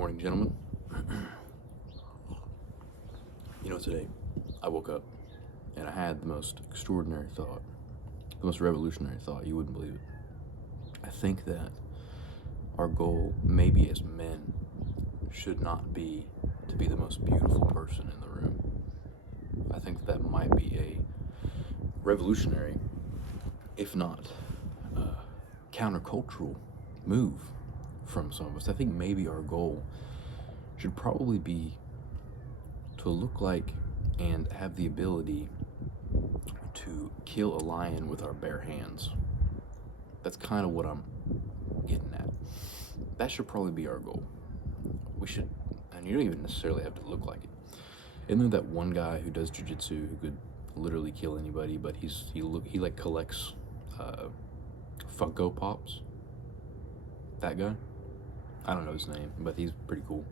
Morning, gentlemen. Today I woke up and I had the most extraordinary thought, the most revolutionary thought. You wouldn't believe it. I think that our goal, maybe as men, should not be to be the most beautiful person in the room. I think that might be a revolutionary, if not countercultural move from some of us. I think maybe our goal should probably be to look like and have the ability to kill a lion with our bare hands. That's kind of what I'm getting at. That should probably be our goal. We should, and you don't even necessarily have to look like it. Isn't there that one guy who does jiu-jitsu who could literally kill anybody, but he like collects Funko Pops? That guy? I don't know his name, but he's pretty cool.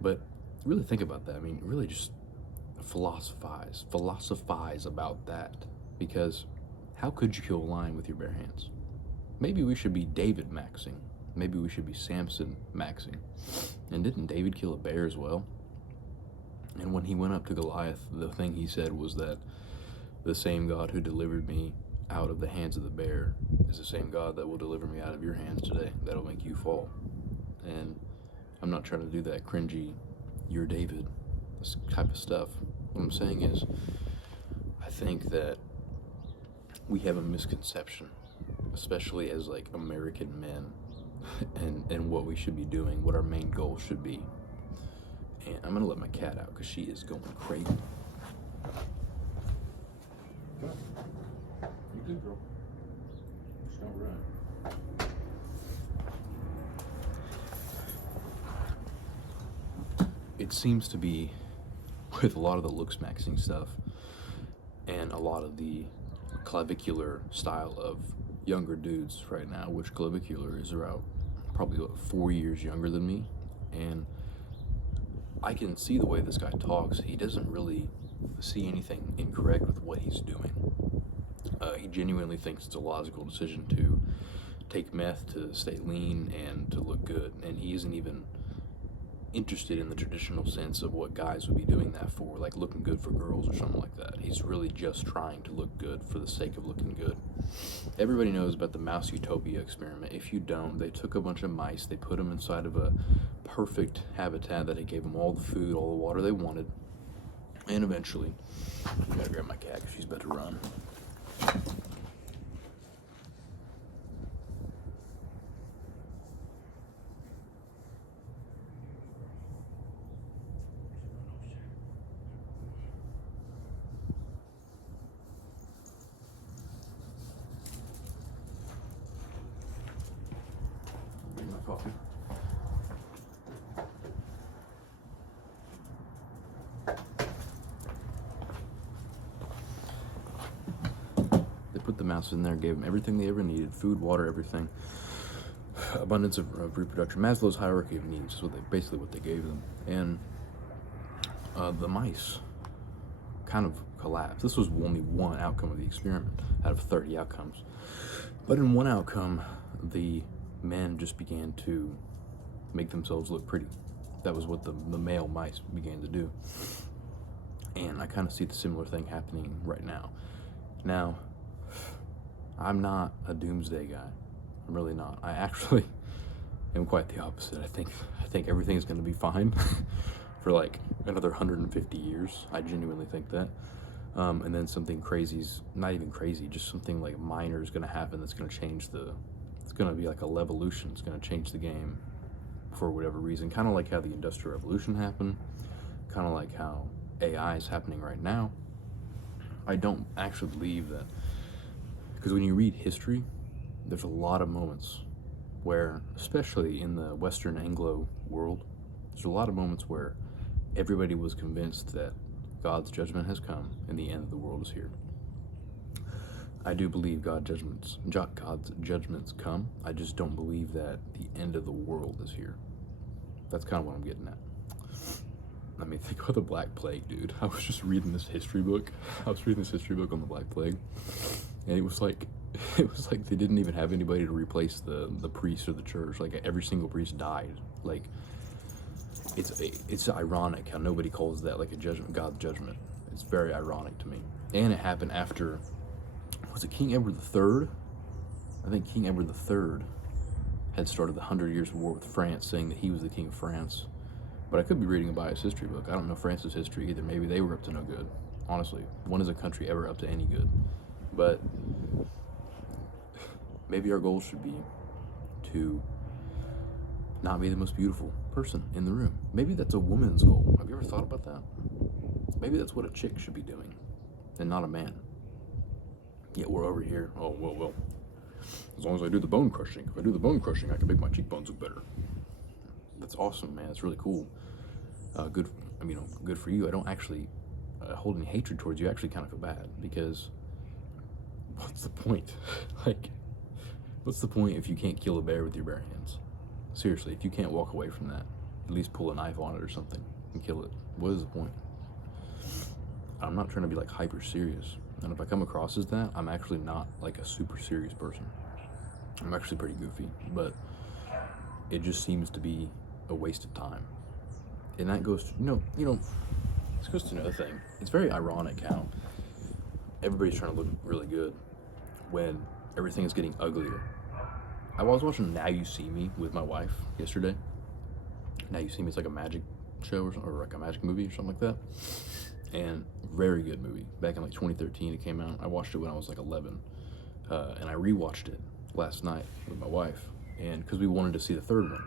But really think about that. I mean, really just philosophize about that, because how could you kill a lion with your bare hands? Maybe we should be David maxing. Maybe we should be Samson maxing. And didn't David kill a bear as well? And when he went up to Goliath, the thing he said was that the same God who delivered me out of the hands of the bear is the same God that will deliver me out of your hands today. That'll make you fall. And I'm not trying to do that cringy, you're David, this type of stuff. What I'm saying is, I think that we have a misconception, especially as like American men, and what we should be doing, what our main goal should be. And I'm gonna let my cat out because she is going crazy. You good, girl? It's all right. It seems to be, with a lot of the looks maxing stuff and a lot of the clavicular style of younger dudes right now, which clavicular is around probably 4 years younger than me, and I can see the way this guy talks. He doesn't really see anything incorrect with what he's doing. He genuinely thinks it's a logical decision to take meth to stay lean and to look good, and he isn't even interested in the traditional sense of what guys would be doing that for, like looking good for girls or something like that. He's really just trying to look good for the sake of looking good. Everybody knows about the Mouse Utopia experiment. If you don't, they took a bunch of mice, they put them inside of a perfect habitat that it gave them all the food, all the water they wanted, and eventually, I gotta grab my cat because she's about to run. Bring my coffee. They put the mouse in there, gave them everything they ever needed, food, water, everything. Abundance of reproduction. Maslow's hierarchy of needs is basically what they gave them. And the mice kind of collapsed. This was only one outcome of the experiment out of 30 outcomes. But in one outcome, the men just began to make themselves look pretty. That was what the male mice began to do. And I kind of see the similar thing happening right now. Now, I'm not a doomsday guy. I'm really not. I actually am quite the opposite. I think everything is going to be fine for like another 150 years. I genuinely think that. And then something crazy's, not even crazy, just something like minor is going to happen that's going to change it's going to be like a levolution. It's going to change the game for whatever reason. Kind of like how the Industrial Revolution happened. Kind of like how AI is happening right now. I don't actually believe that, because when you read history, there's a lot of moments where, especially in the Western Anglo world, there's a lot of moments where everybody was convinced that God's judgment has come and the end of the world is here. I do believe God's judgments come. I just don't believe that the end of the world is here. That's kind of what I'm getting at. I mean, think about the Black Plague, dude. I was just reading this history book. I was reading this history book on the Black Plague, and it was like it was like they didn't even have anybody to replace the priest of the church. Like every single priest died. Like it's ironic how nobody calls that like a judgment, God's judgment. It's very ironic to me. And it happened after, was it King Edward III? I think King Edward III had started the 100 Years' War with France, saying that he was the king of France. But I could be reading a biased history book. I don't know France's history either. Maybe they were up to no good. Honestly, when is a country ever up to any good? But maybe our goal should be to not be the most beautiful person in the room. Maybe that's a woman's goal. Have you ever thought about that? Maybe that's what a chick should be doing, and not a man. Yet we're over here. Oh, well. As long as I do the bone crushing. If I do the bone crushing, I can make my cheekbones look better. That's awesome, man. That's really cool. Good. I mean, good for you. I don't actually hold any hatred towards you. I actually kind of feel bad because what's the point? Like, what's the point if you can't kill a bear with your bare hands? Seriously, if you can't walk away from that, at least pull a knife on it or something and kill it. What is the point? I'm not trying to be like hyper serious. And if I come across as that, I'm actually not like a super serious person. I'm actually pretty goofy, but it just seems to be a waste of time. And that goes to, this goes to another thing. It's very ironic how everybody's trying to look really good when everything is getting uglier. I was watching Now You See Me with my wife yesterday. Now You See Me is like a magic show or like a magic movie or something like that. And very good movie. Back in like 2013 it came out. I watched it when I was like 11. And I rewatched it last night with my wife. And because we wanted to see the third one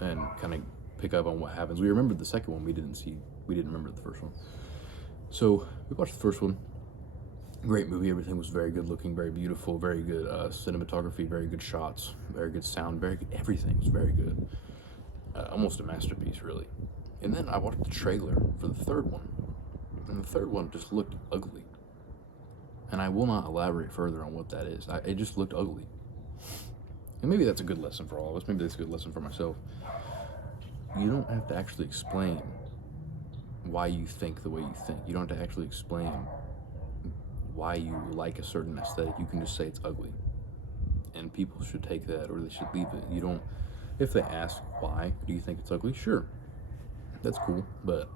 and kind of pick up on what happens. We remembered the second one. We didn't remember the first one. So we watched the first one. Great movie. Everything was very good looking, very beautiful, very good cinematography, very good shots, very good sound, very good. Everything was very good. Almost a masterpiece, really. And then I watched the trailer for the third one. And the third one just looked ugly. And I will not elaborate further on what that is. It just looked ugly. And maybe that's a good lesson for all of us. Maybe that's a good lesson for myself. You don't have to actually explain why you think the way you think. You don't have to actually explain why you like a certain aesthetic. You can just say it's ugly. And people should take that or they should leave it. If they ask why do you think it's ugly, sure. That's cool. But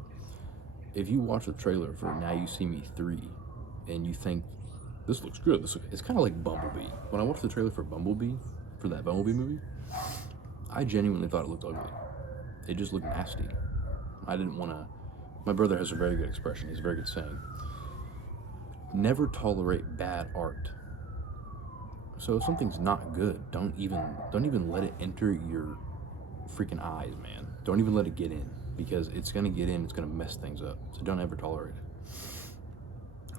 if you watch the trailer for Now You See Me 3 and you think this looks good, it's kind of like Bumblebee. When I watched the trailer for Bumblebee, for that Bumblebee movie, I genuinely thought it looked ugly. It just looked nasty. I didn't want to. My brother has a very good expression. He's a very good saying. Never tolerate bad art. So if something's not good, don't even let it enter your freaking eyes, man. Don't even let it get in, because it's gonna get in. It's gonna mess things up. So don't ever tolerate it.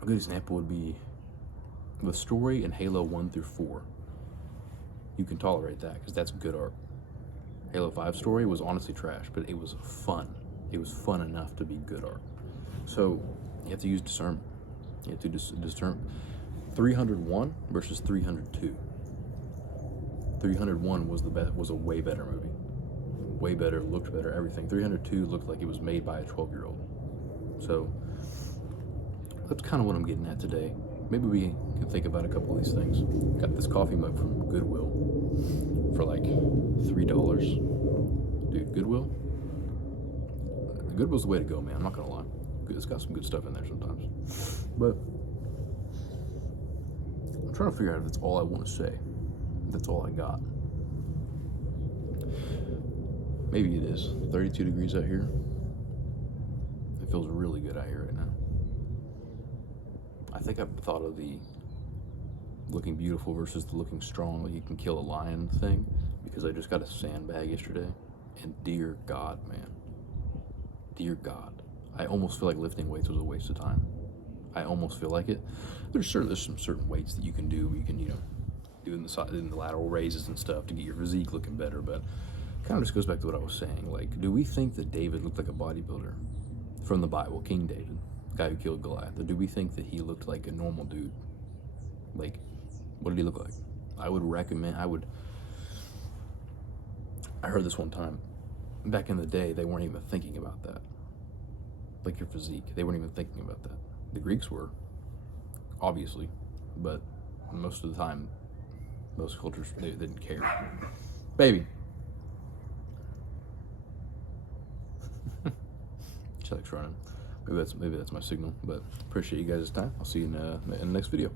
A good example would be the story in Halo 1 through 4. You can tolerate that because that's good art. Halo 5 story was honestly trash, but it was fun. It was fun enough to be good art. So you have to use discernment. You have to discern. 301 versus 302. 301 was a way better movie. Way better, looked better, everything. 302 looked like it was made by a 12-year-old. So that's kind of what I'm getting at today. Maybe we can think about a couple of these things. Got this coffee mug from Goodwill for like $3. Dude, Goodwill? Goodwill's the way to go, man. I'm not gonna lie. It's got some good stuff in there sometimes. But I'm trying to figure out if that's all I want to say. If that's all I got. Maybe it is. 32 degrees out here. It feels really good out here right now. I think I've thought of the looking beautiful versus the looking strong, like you can kill a lion thing, because I just got a sandbag yesterday, and dear God, man. Dear God. I almost feel like lifting weights was a waste of time. I almost feel like it. There's some certain weights that you can do. You can, do in the lateral raises and stuff to get your physique looking better, but it kind of just goes back to what I was saying. Like, do we think that David looked like a bodybuilder from the Bible, King David, the guy who killed Goliath? Or do we think that he looked like a normal dude? Like, what did he look like? I heard this one time. Back in the day, they weren't even thinking about that. Like your physique. They weren't even thinking about that. The Greeks were, obviously, but most of the time, most cultures, they didn't care. Baby. She likes running. Maybe that's my signal, but appreciate you guys' time. I'll see you in the next video.